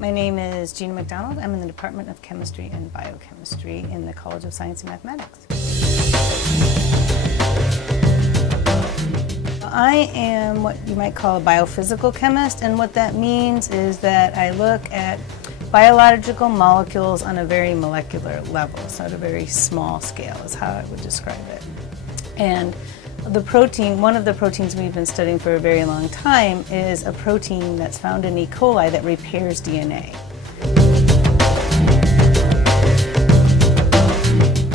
My name is Gina Macdonald. I'm in the Department of Chemistry and Biochemistry in the College of Science and Mathematics. I am what you might call a biophysical chemist, and what that means is that I look at biological molecules on a very molecular level, so at a very small scale is how I would describe it. And the protein, one of the proteins we've been studying for a very long time is a protein that's found in E. coli that repairs DNA.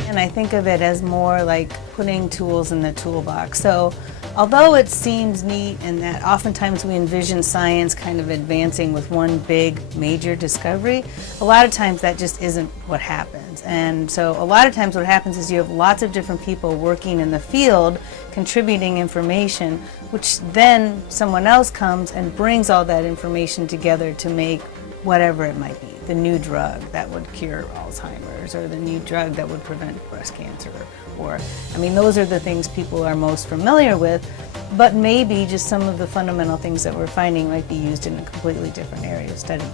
And I think of it as more like putting tools in the toolbox. So although it seems neat and that oftentimes we envision science kind of advancing with one big major discovery, a lot of times that just isn't what happens. And so a lot of times what happens is you have lots of different people working in the field contributing information, which then someone else comes and brings all that information together to make whatever it might be. The new drug that would cure Alzheimer's, or the new drug that would prevent breast cancer, or, I mean, those are the things people are most familiar with, but maybe just some of the fundamental things that we're finding might be used in a completely different area of study.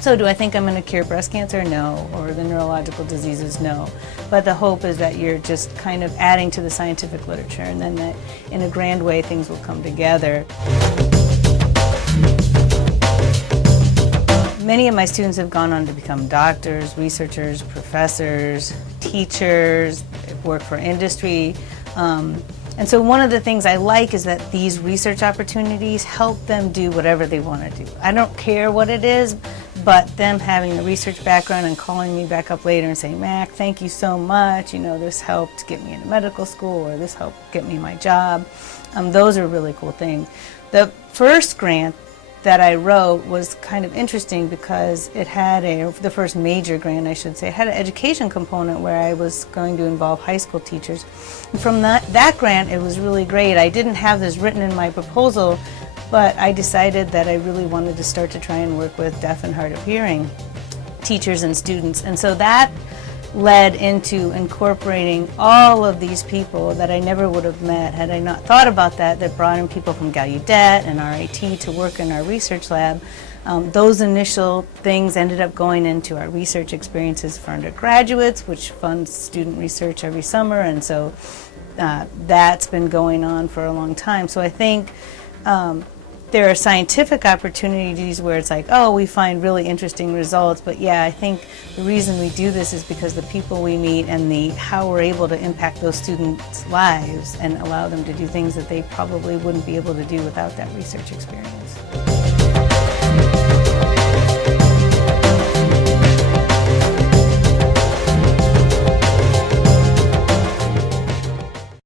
So do I think I'm going to cure breast cancer? No. Or the neurological diseases? No. But the hope is that you're just kind of adding to the scientific literature, and then that in a grand way things will come together. Many of my students have gone on to become doctors, researchers, professors, teachers, work for industry. And so one of the things I like is that these research opportunities help them do whatever they want to do. I don't care what it is, but them having the research background and calling me back up later and saying, Mac, thank you so much, you know, this helped get me into medical school, or this helped get me my job. Those are really cool things. The first grant that I wrote was kind of interesting because it had the first major grant, I should say, it had an education component where I was going to involve high school teachers. And from that grant, it was really great. I didn't have this written in my proposal, but I decided that I really wanted to start to try and work with deaf and hard of hearing teachers and students. And so that led into incorporating all of these people that I never would have met had I not thought about that brought in people from Gallaudet and RIT to work in our research lab. Those initial things ended up going into our research experiences for undergraduates, which funds student research every summer, and so that's been going on for a long time. So I think there are scientific opportunities where it's like, oh, we find really interesting results, but yeah, I think the reason we do this is because the people we meet and how we're able to impact those students' lives and allow them to do things that they probably wouldn't be able to do without that research experience.